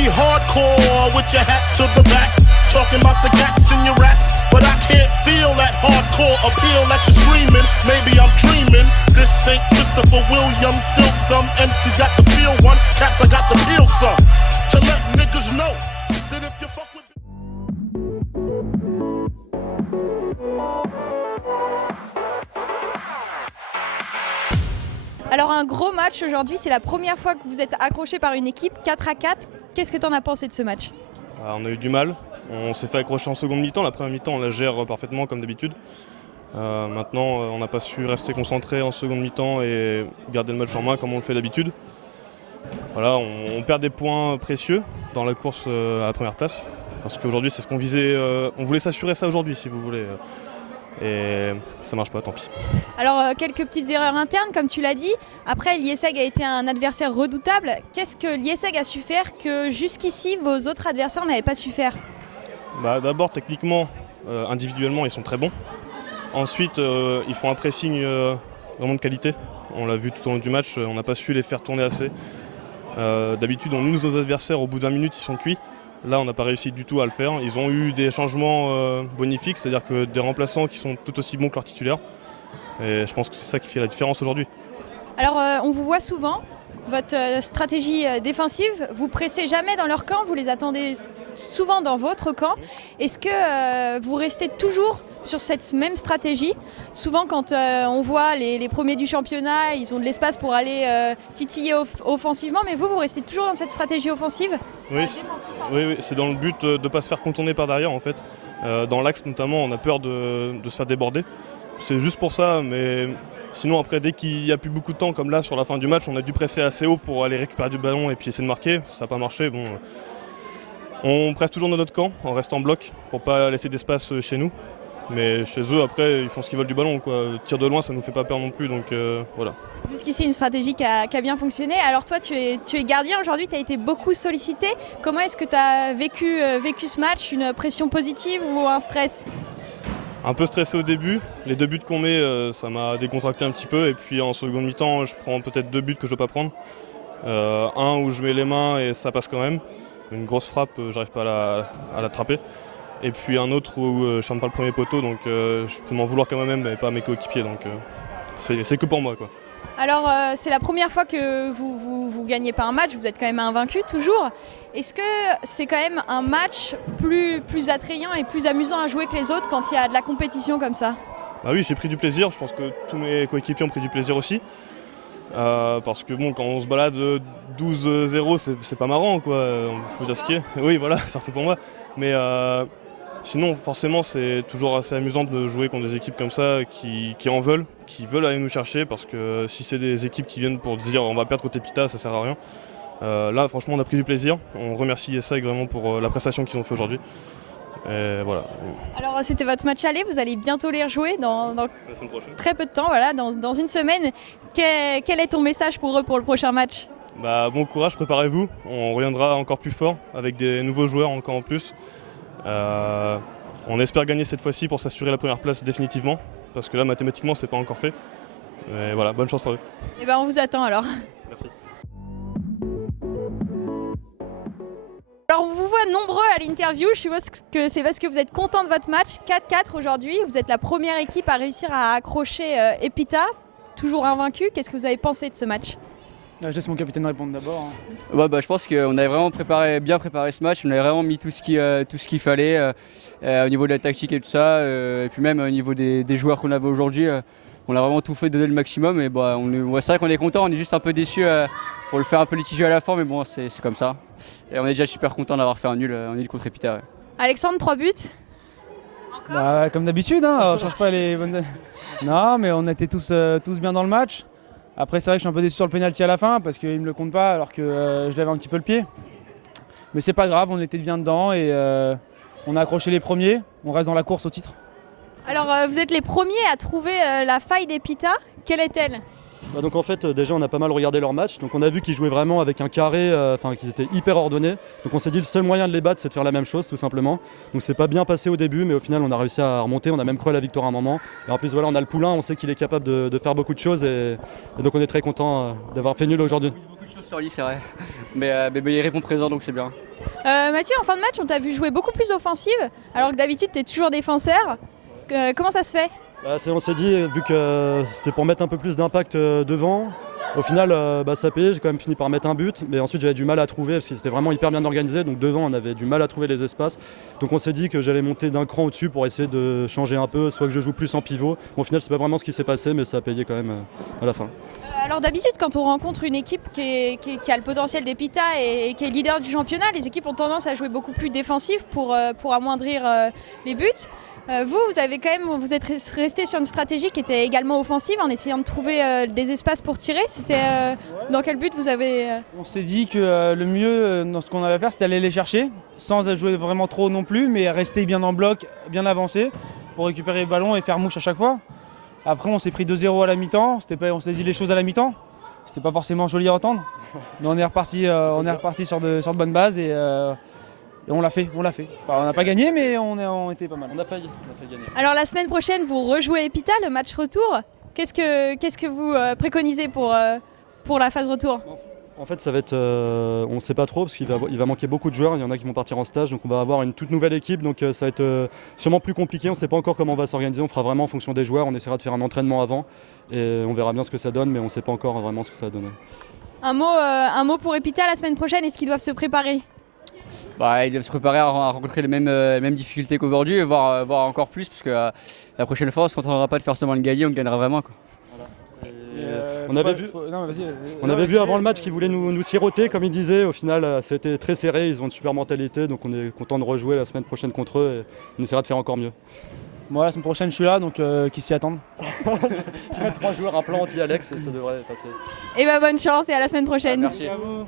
be hardcore with your hat to the back, talking about the cats in your raps, but I can't feel that hardcore appeal that you're screaming. Maybe I'm dreaming. This ain't Christopher Williams, still some MC got the feel one, cats I got the feel some. To let niggas know that if you fuck with Alors un gros match aujourd'hui, c'est la première fois que vous êtes accroché par une équipe 4-4. Qu'est-ce que tu en as pensé de ce match ? On a eu du mal, on s'est fait accrocher en seconde mi-temps, la première mi-temps on la gère parfaitement comme d'habitude. Maintenant on n'a pas su rester concentré en seconde mi-temps et garder le match en main comme on le fait d'habitude. Voilà, on perd des points précieux dans la course à la première place, parce qu'aujourd'hui c'est ce qu'on visait, on voulait s'assurer ça aujourd'hui si vous voulez. Et ça marche pas, tant pis. Alors quelques petites erreurs internes comme tu l'as dit. Après Lieseg a été un adversaire redoutable. Qu'est-ce que Lieseg a su faire que jusqu'ici vos autres adversaires n'avaient pas su faire ? D'abord techniquement, individuellement ils sont très bons. Ensuite ils font un pressing vraiment de qualité. On l'a vu tout au long du match, on n'a pas su les faire tourner assez. D'habitude on use nos adversaires au bout de 20 minutes ils sont cuits. Là, on n'a pas réussi du tout à le faire. Ils ont eu des changements bonifiques, c'est-à-dire que des remplaçants qui sont tout aussi bons que leurs titulaires. Et je pense que c'est ça qui fait la différence aujourd'hui. Alors, on vous voit souvent, votre stratégie défensive, vous pressez jamais dans leur camp, vous les attendez souvent dans votre camp. Est-ce que vous restez toujours sur cette même stratégie ? Souvent, quand on voit les premiers du championnat, ils ont de l'espace pour aller titiller offensivement, mais vous restez toujours dans cette stratégie offensive ? Oui, c'est dans le but de ne pas se faire contourner par derrière en fait. Dans l'axe notamment, on a peur de se faire déborder. C'est juste pour ça, mais sinon après dès qu'il n'y a plus beaucoup de temps, comme là sur la fin du match, on a dû presser assez haut pour aller récupérer du ballon et puis essayer de marquer. Ça n'a pas marché. Bon, on presse toujours dans notre camp, on reste en bloc pour ne pas laisser d'espace chez nous. Mais chez eux, après, ils font ce qu'ils veulent du ballon, quoi. Tir de loin, ça ne nous fait pas peur non plus, donc voilà. Jusqu'ici, une stratégie qui a bien fonctionné. Alors toi, tu es gardien aujourd'hui, tu as été beaucoup sollicité. Comment est-ce que tu as vécu ce match ? Une pression positive ou un stress ? Un peu stressé au début. Les 2 buts qu'on met, ça m'a décontracté un petit peu. Et puis en seconde mi-temps, je prends peut-être 2 buts que je ne dois pas prendre. Un où je mets les mains et ça passe quand même. Une grosse frappe, j'arrive pas à l'attraper. Et puis un autre où je ne ferme pas le premier poteau, donc je peux m'en vouloir qu'à moi-même et pas à mes coéquipiers. Donc c'est que pour moi, quoi. Alors c'est la première fois que vous gagnez pas un match, vous êtes quand même invaincu toujours. Est-ce que c'est quand même un match plus attrayant et plus amusant à jouer que les autres quand il y a de la compétition comme ça ? Bah oui, j'ai pris du plaisir, je pense que tous mes coéquipiers ont pris du plaisir aussi. Parce que bon, quand on se balade 12-0, c'est pas marrant, quoi. Faut dire ce qui est. Oui, voilà, surtout pour moi. Mais sinon, forcément, c'est toujours assez amusant de jouer contre des équipes comme ça qui en veulent, qui veulent aller nous chercher, parce que si c'est des équipes qui viennent pour dire on va perdre côté Pita, ça sert à rien. Là, franchement, on a pris du plaisir. On remercie ESAG vraiment pour la prestation qu'ils ont fait aujourd'hui. Et voilà. Alors, c'était votre match aller, vous allez bientôt les rejouer dans La semaine prochaine. très peu de temps, voilà, dans une semaine. Quel est ton message pour eux pour le prochain match ? Bon courage, préparez-vous. On reviendra encore plus fort avec des nouveaux joueurs encore en plus. On espère gagner cette fois-ci pour s'assurer la première place définitivement, parce que là mathématiquement c'est pas encore fait. Et voilà, bonne chance à eux. Eh ben on vous attend alors. Merci. Alors on vous voit nombreux à l'interview, je suppose que c'est parce que vous êtes content de votre match. 4-4 aujourd'hui, vous êtes la première équipe à réussir à accrocher Epita, toujours invaincu. Qu'est-ce que vous avez pensé de ce match ? Je laisse mon capitaine répondre d'abord. Je pense qu'on avait vraiment bien préparé ce match, on avait vraiment mis tout ce qu'il fallait au niveau de la tactique et tout ça, et puis même au niveau des joueurs qu'on avait aujourd'hui, on a vraiment tout fait, donner le maximum, et c'est vrai qu'on est content, on est juste un peu déçus pour le faire un peu litigieux à la fin, mais bon c'est comme ça. Et on est déjà super content d'avoir fait un nul contre Epita. Ouais. Alexandre, 3 buts ? Encore ? Comme d'habitude, on change pas les bonnes... Non, mais on était tous bien dans le match. Après, c'est vrai que je suis un peu déçu sur le pénalty à la fin parce qu'il ne me le compte pas alors que je lève un petit peu le pied. Mais c'est pas grave, on était bien dedans et on a accroché les premiers. On reste dans la course au titre. Alors, vous êtes les premiers à trouver la faille d'Epita. Quelle est-elle ? Donc en fait déjà on a pas mal regardé leur match, donc on a vu qu'ils jouaient vraiment avec un carré, qu'ils étaient hyper ordonnés. Donc on s'est dit le seul moyen de les battre c'est de faire la même chose tout simplement. Donc c'est pas bien passé au début mais au final on a réussi à remonter, on a même cru à la victoire à un moment. Et en plus voilà on a le poulain, on sait qu'il est capable de faire beaucoup de choses et donc on est très content d'avoir fait nul aujourd'hui. Beaucoup de choses sur lui, c'est vrai. Mais il répond présent donc c'est bien. Mathieu, en fin de match, on t'a vu jouer beaucoup plus offensive, alors que d'habitude, tu es toujours défenseur. Comment ça se fait? On s'est dit, vu que c'était pour mettre un peu plus d'impact devant, au final ça payait, j'ai quand même fini par mettre un but, mais ensuite j'avais du mal à trouver parce que c'était vraiment hyper bien organisé, donc devant on avait du mal à trouver les espaces. Donc on s'est dit que j'allais monter d'un cran au-dessus pour essayer de changer un peu, soit que je joue plus en pivot. Au final c'est pas vraiment ce qui s'est passé, mais ça a payé quand même à la fin. Alors d'habitude, quand on rencontre une équipe qui a le potentiel d'Epita et qui est leader du championnat, les équipes ont tendance à jouer beaucoup plus défensif pour amoindrir les buts. Vous êtes resté sur une stratégie qui était également offensive en essayant de trouver des espaces pour tirer. C'était dans quel but vous avez On s'est dit que le mieux dans ce qu'on avait à faire, c'était aller les chercher, sans jouer vraiment trop non plus, mais rester bien en bloc, bien avancé, pour récupérer le ballon et faire mouche à chaque fois. Après, on s'est pris 2-0 à la mi-temps, on s'est dit les choses à la mi-temps. C'était pas forcément joli à entendre, mais on est reparti sur de bonnes bases et on l'a fait. Enfin, on n'a pas gagné, mais on était pas mal. On a failli gagner. Alors la semaine prochaine, vous rejouez Epita, le match retour. Qu'est-ce que vous préconisez pour la phase retour? En fait, ça va être, on ne sait pas trop parce qu'il va manquer beaucoup de joueurs. Il y en a qui vont partir en stage, donc on va avoir une toute nouvelle équipe. Donc ça va être sûrement plus compliqué. On ne sait pas encore comment on va s'organiser. On fera vraiment en fonction des joueurs. On essaiera de faire un entraînement avant et on verra bien ce que ça donne, mais on ne sait pas encore vraiment ce que ça va donner. Un mot pour Epita la semaine prochaine. Est-ce qu'ils doivent se préparer? Ils doivent se préparer à rencontrer les mêmes difficultés qu'aujourd'hui, voire encore plus, parce que la prochaine fois on ne se contentera pas de faire seulement le gagner, on gagnera vraiment, quoi. On avait vu avant le match qu'ils voulaient nous siroter, comme ils disaient. Au final, c'était très serré. Ils ont une super mentalité, donc on est content de rejouer la semaine prochaine contre eux et on essaiera de faire encore mieux. Moi, la semaine prochaine, je suis là, donc qui s'y attendent. Je mets 3 joueurs, un plan anti-Alex et ça devrait passer. Et bonne chance et à la semaine prochaine. Merci. À vous.